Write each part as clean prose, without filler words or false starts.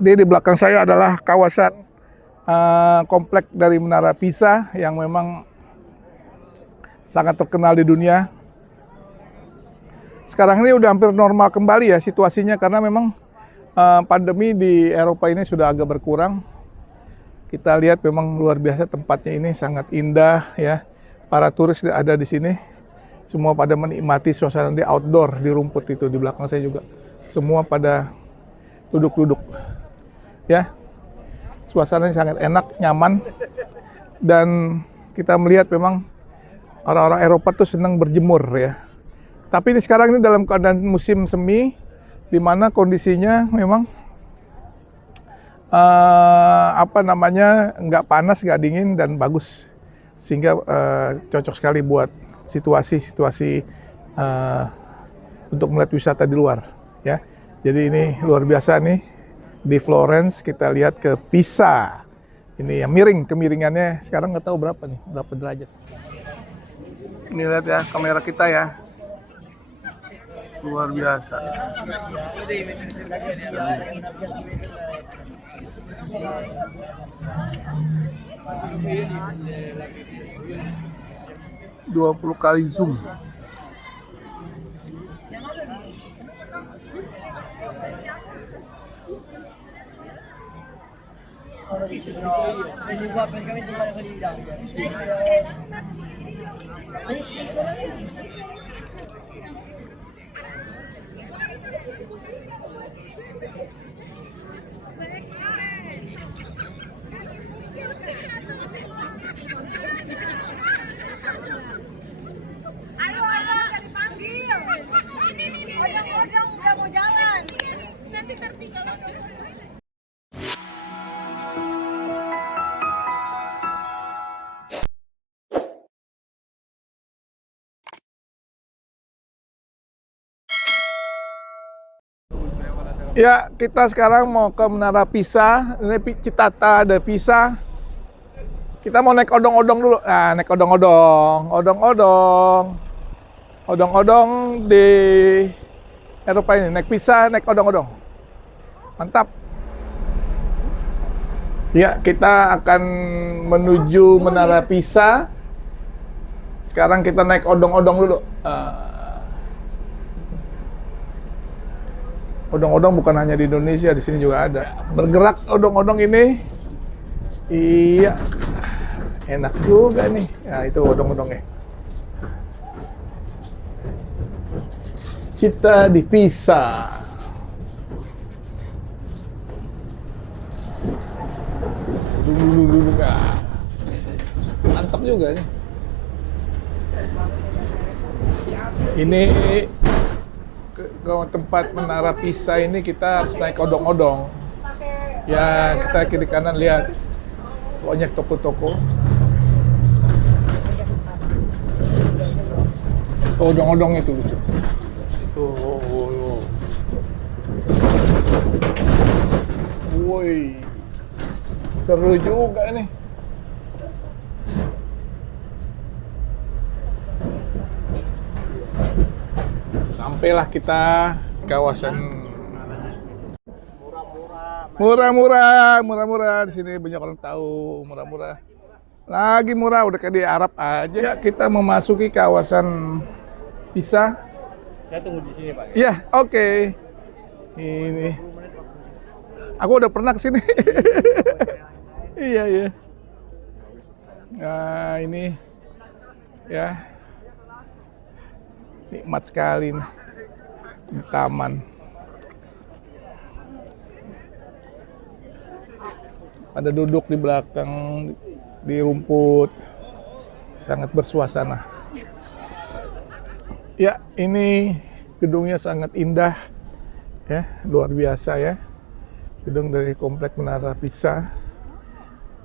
Di belakang saya adalah kawasan komplek dari Menara Pisa yang memang sangat terkenal di dunia. Sekarang ini udah hampir normal kembali ya situasinya, karena memang pandemi di Eropa ini sudah agak berkurang. Kita lihat memang luar biasa tempatnya ini, sangat indah ya. Para turis ada di sini, semua pada menikmati suasana di outdoor, di rumput itu di belakang saya juga. Semua pada duduk-duduk ya. Suasananya sangat enak, nyaman, dan kita melihat memang orang-orang Eropa tuh senang berjemur ya. Tapi ini sekarang ini dalam keadaan musim semi, di mana kondisinya memang nggak panas, nggak dingin, dan bagus, sehingga cocok sekali buat situasi-situasi untuk melihat wisata di luar ya. Jadi ini luar biasa nih, di Florence kita lihat ke Pisa. Ini yang miring, kemiringannya sekarang nggak tahu berapa nih, berapa derajat. Ini lihat ya kamera kita ya, luar biasa. ...20 kali zoom. Ayo, udah dipanggil. Odong-odong udah mau jalan. Nanti tertinggal. Ya, kita sekarang mau ke Menara Pisa. Ini Citata ada Pisa. Kita mau naik odong-odong dulu. Nah, naik odong-odong. Odong-odong di Eropa ini. Naik Pisa, naik odong-odong. Mantap. Ya, kita akan menuju Menara Pisa. Sekarang kita naik odong-odong dulu. Odong-odong bukan hanya di Indonesia, di sini juga ada. Bergerak odong-odong ini. Iya. Enak juga nih. Nah, itu odong-odongnya. Kita di Pisa. Dulu. Mantap juga nih. Ini ke tempat Menara Pisa ini kita harus naik odong-odong. Ya, kita kiri kanan lihat banyak toko-toko. Odong-odong itu lucu. Tuh. Woi. Seru juga nih. Sampailah kita kawasan murah-murah. Di sini banyak orang tahu murah-murah. Lagi murah, udah kayak di Arab aja. Ya, kita memasuki kawasan Pisa. Saya tunggu di sini, Pak. Iya, oke. Ini. Aku udah pernah ke sini. Iya. Nah, ini ya. Nikmat sekali nih. Di taman. Ada duduk di belakang di rumput. Sangat bersuasana. Ya, ini gedungnya sangat indah. Ya, luar biasa ya. Gedung dari komplek Menara Pisa.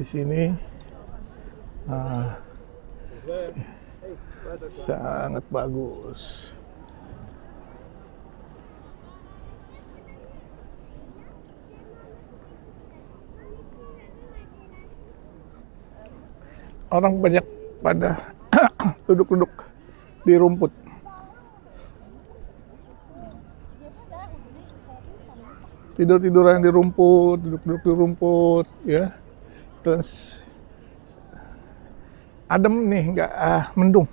Di sini sangat bagus. Orang banyak pada duduk-duduk di rumput. tidur-tiduran di rumput, duduk-duduk di rumput, ya. Terus adem nih, nggak mendung,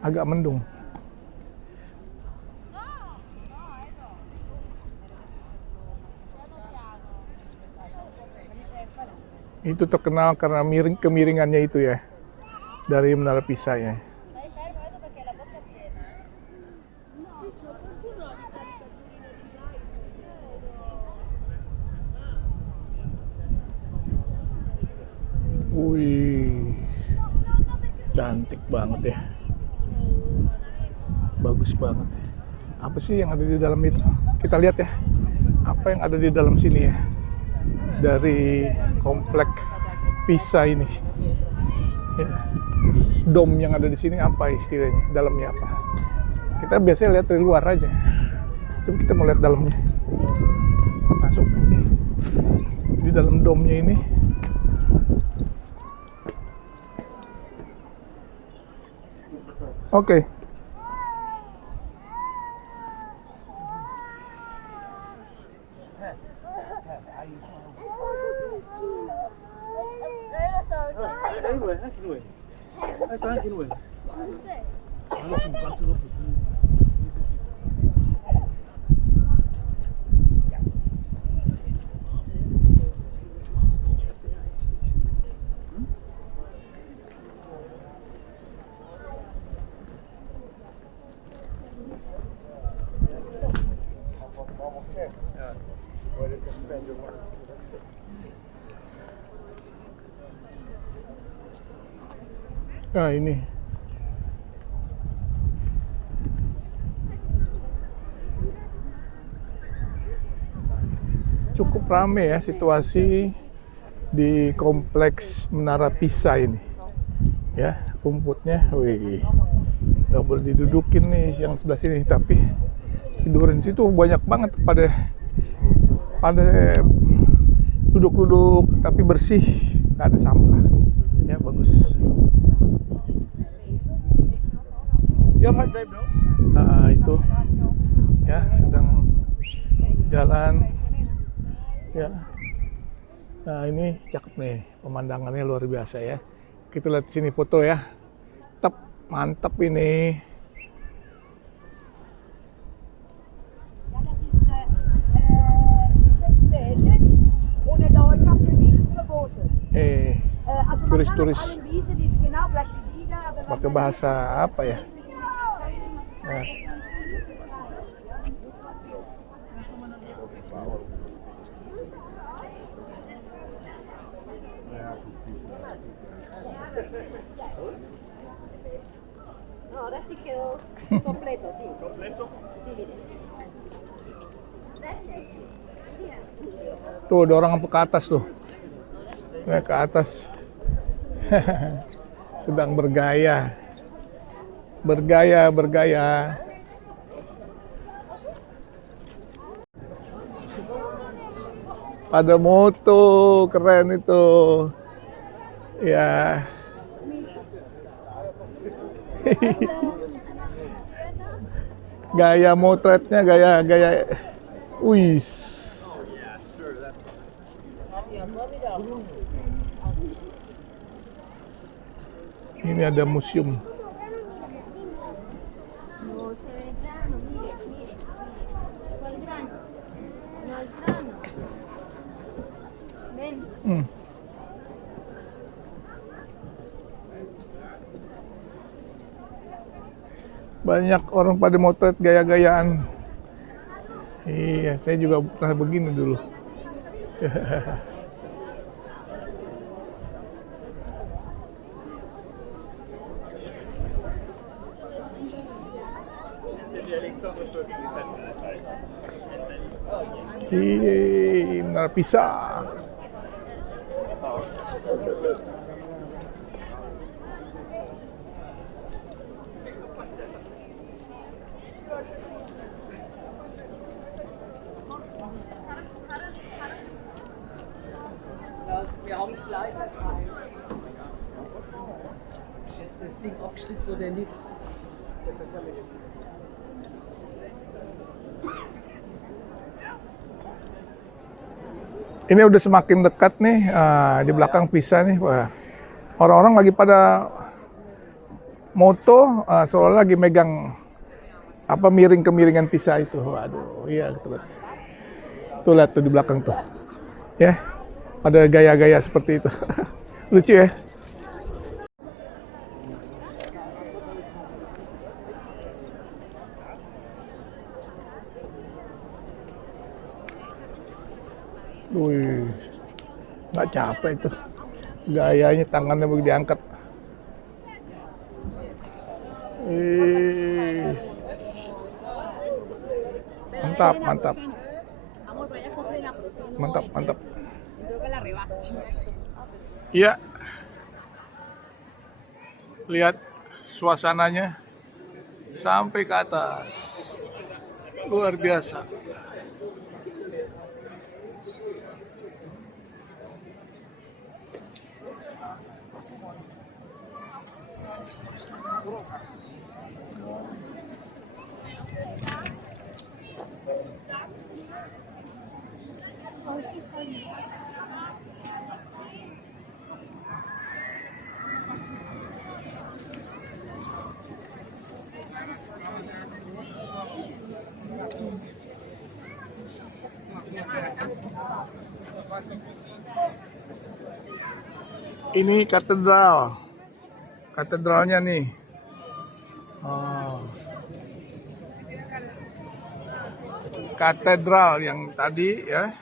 agak mendung. Itu terkenal karena kemiringannya itu ya, dari Menara Pisa ya. Wih, cantik banget ya, bagus banget. Apa sih yang ada di dalam itu? Kita lihat ya, apa yang ada di dalam sini ya, dari komplek Pisa ini. Ya. Dom yang ada di sini apa istilahnya? Dalamnya apa? Kita biasanya lihat dari luar aja. Coba kita mau lihat dalamnya. Masuk ini. Di dalam domnya ini. Oke. Nah ini cukup rame ya situasi di kompleks Menara Pisa ini ya. Rumputnya, wih, nggak boleh didudukin nih yang sebelah sini, tapi tidurin situ banyak banget pada duduk-duduk, tapi bersih, nggak ada sampah ya, bagus. Nah itu ya, sedang jalan ya. Nah ini cakep nih, pemandangannya luar biasa ya. Kita lihat sini foto ya, mantap ini. Turis-turis pakai bahasa apa ya? Nah. No, ahora sí quedó completo, sí. ¿Completo? Sí. Tuh ada orang ke atas tuh. Ya, ke atas. Sedang bergaya. Bergaya. Ada moto, keren itu. Ya. Gaya motretnya, gaya. Wih. Ini ada museum. Banyak orang pada motret gaya-gayaan. Iya, saya juga pernah begini dulu. Menara Pisa. Wir haben es gleich. Jetzt das Ding abschlitzt oder nicht. Ini udah semakin dekat nih, di belakang Pisa nih. Wah, orang-orang lagi pada moto, seolah lagi megang apa miring-kemiringan Pisa itu. Waduh, iya betul. Tuh lihat tuh di belakang tuh. Ya, ada gaya-gaya seperti itu. Lucu ya. Wih, nggak capek itu. Gayanya tangannya begitu diangkat. Mantap, mantap. Mantap, mantap. Iya. Lihat suasananya sampai ke atas. Luar biasa. Ini katedral, katedralnya nih. Oh. Katedral yang tadi ya.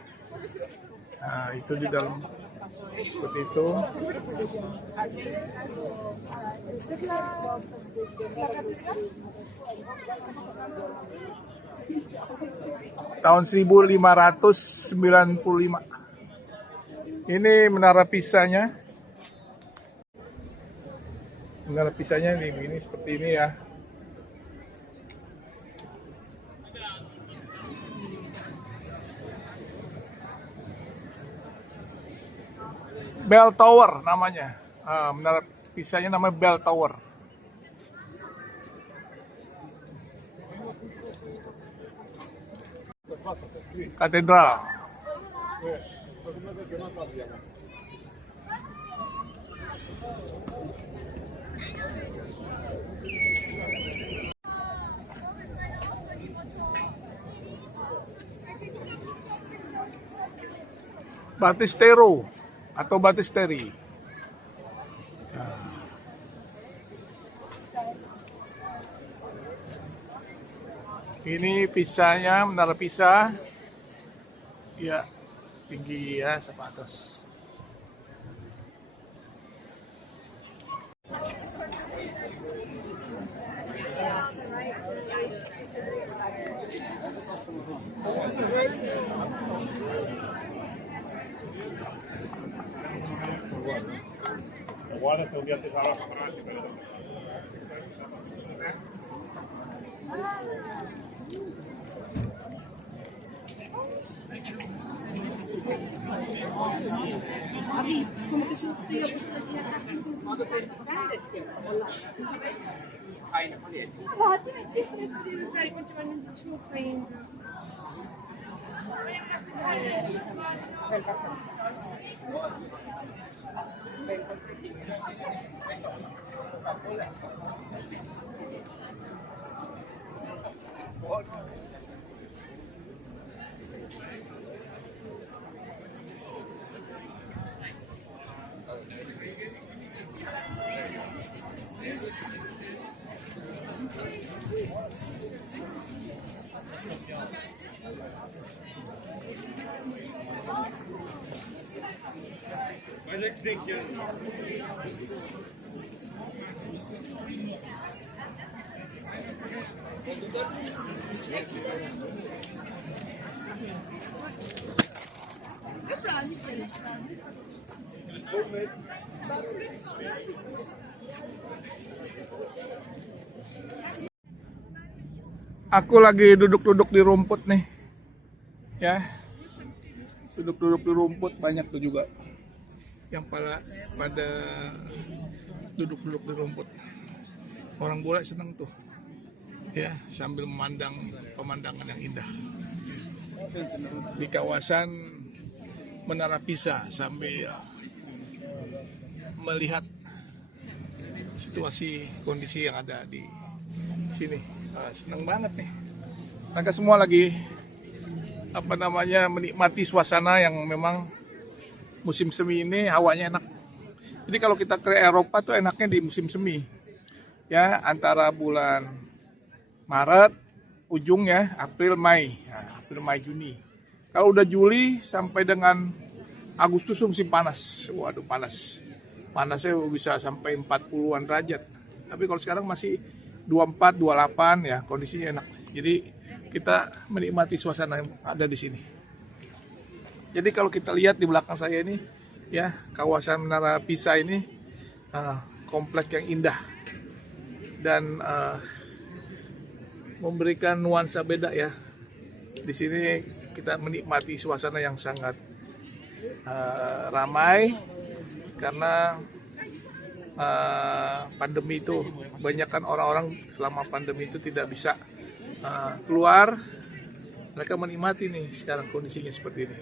Nah, itu di dalam seperti itu. Tahun 1595. Ini menara Pisanya. Menara Pisanya ini seperti ini ya. Bell Tower namanya. Menara Pisanya namanya Bell Tower. Katedral. Batistero atau Batisteri. Ini Pisanya, menara Pisa. Ya, tinggi ya, sampai atas. Guarda se un día te sale a pagar. Aku lagi duduk-duduk di rumput nih, ya, duduk-duduk di rumput banyak tuh juga, yang pada duduk-duduk di rumput. Orang bule seneng tuh, ya, sambil memandang pemandangan yang indah di kawasan Menara Pisa sambil melihat situasi kondisi yang ada di sini. Seneng banget nih. Mereka semua lagi menikmati suasana yang memang musim semi ini hawanya enak. Jadi kalau kita ke Eropa tuh enaknya di musim semi. Ya, antara bulan Maret ujung ya, April Mei. Nah, April Mei Juni. Kalau udah Juli sampai dengan Agustus musim panas. Waduh, panas. Panasnya bisa sampai 40-an derajat. Tapi kalau sekarang masih 24, 28 ya, kondisinya enak. Jadi kita menikmati suasana yang ada di sini. Jadi kalau kita lihat di belakang saya ini ya, kawasan Menara Pisa ini kompleks yang indah dan memberikan nuansa beda ya. Di sini kita menikmati suasana yang sangat ramai karena pandemi itu, kebanyakan orang-orang selama pandemi itu tidak bisa keluar. Mereka menikmati nih sekarang kondisinya seperti ini.